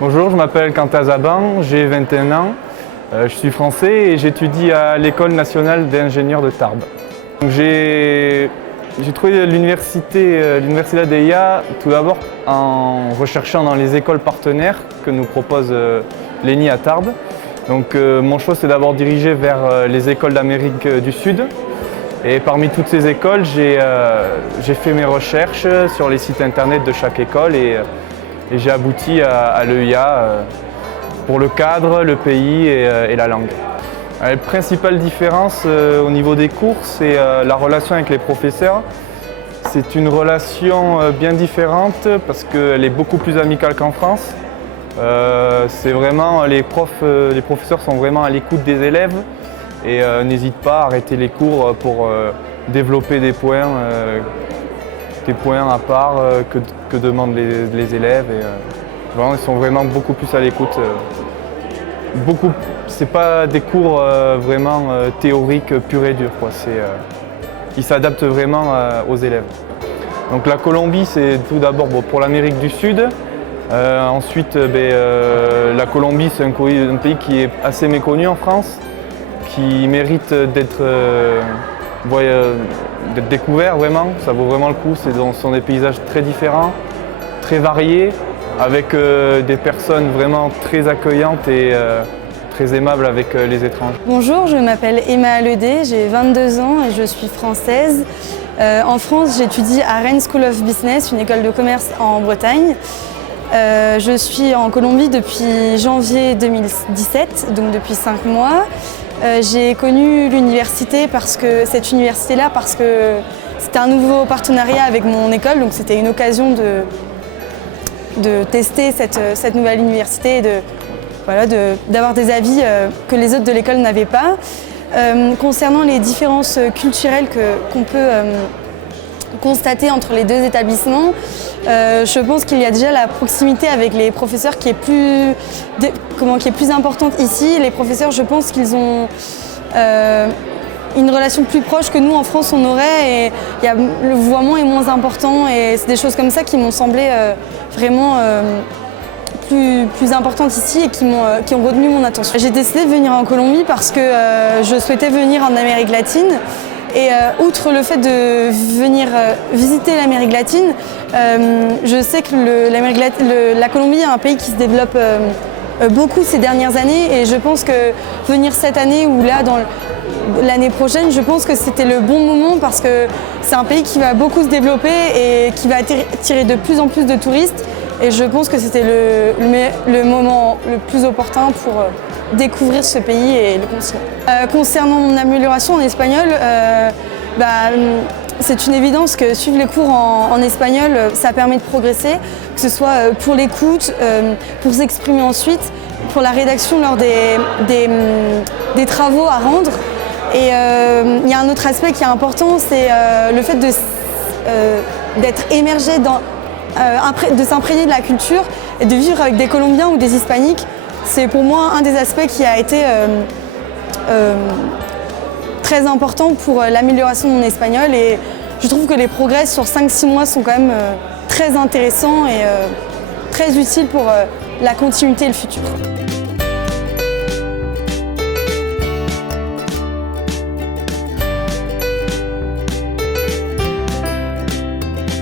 Bonjour, je m'appelle Quentin Zaban, j'ai 21 ans, je suis français et j'étudie à l'École nationale d'ingénieurs de Tarbes. J'ai trouvé l'université d'EIA tout d'abord en recherchant dans les écoles partenaires que nous propose l'ENI à Tarbes. Donc mon choix c'est d'abord dirigé vers les écoles d'Amérique du Sud. Et parmi toutes ces écoles, j'ai fait mes recherches sur les sites internet de chaque école et j'ai abouti à l'EIA pour le cadre, le pays et la langue. Les principales différences au niveau des cours, c'est la relation avec les professeurs. C'est une relation bien différente parce qu'elle est beaucoup plus amicale qu'en France. C'est vraiment, les professeurs sont vraiment à l'écoute des élèves et n'hésitent pas à arrêter les cours pour développer des points à part que demandent les élèves. Vraiment, ils sont vraiment beaucoup plus à l'écoute. C'est pas des cours vraiment théoriques purs et durs, quoi. Ils s'adaptent vraiment aux élèves. Donc la Colombie, c'est tout d'abord pour l'Amérique du Sud. Ensuite, la Colombie, c'est un pays qui est assez méconnu en France, qui mérite d'être découvert vraiment. Ça vaut vraiment le coup. Ce sont des paysages très différents, très variés, avec des personnes vraiment très accueillantes et très aimables avec les étrangers. Bonjour, je m'appelle Emma Ledé, j'ai 22 ans et je suis française. En France, j'étudie à Rennes School of Business, une école de commerce en Bretagne. Je suis en Colombie depuis janvier 2017, donc depuis 5 mois. J'ai connu cette université-là parce que c'était un nouveau partenariat avec mon école, donc c'était une occasion de tester cette nouvelle université et d'avoir des avis que les autres de l'école n'avaient pas. Concernant les différences culturelles qu'on peut constater entre les deux établissements, je pense qu'il y a déjà la proximité avec les professeurs qui est plus importante ici. Les professeurs, je pense qu'ils ont une relation plus proche que nous en France on aurait, et le vouvoiement est moins important, et c'est des choses comme ça qui m'ont semblé vraiment plus importantes ici et qui ont retenu mon attention. J'ai décidé de venir en Colombie parce que je souhaitais venir en Amérique latine. Et outre le fait de venir visiter l'Amérique latine, je sais que la Colombie est un pays qui se développe beaucoup ces dernières années, et je pense que venir cette année ou là dans l'année prochaine, je pense que c'était le bon moment parce que c'est un pays qui va beaucoup se développer et qui va attirer de plus en plus de touristes, et je pense que c'était le moment le plus opportun pour découvrir ce pays et le continent. Concernant mon amélioration en espagnol, c'est une évidence que suivre les cours en espagnol, ça permet de progresser, que ce soit pour l'écoute, pour s'exprimer ensuite, pour la rédaction lors des travaux à rendre. Et il y a un autre aspect qui est important, c'est le fait d'être émergé, de s'imprégner de la culture et de vivre avec des Colombiens ou des Hispaniques. C'est pour moi un des aspects qui a été très important pour l'amélioration de mon espagnol, et je trouve que les progrès sur 5-6 mois sont quand même très intéressants et très utiles pour la continuité et le futur.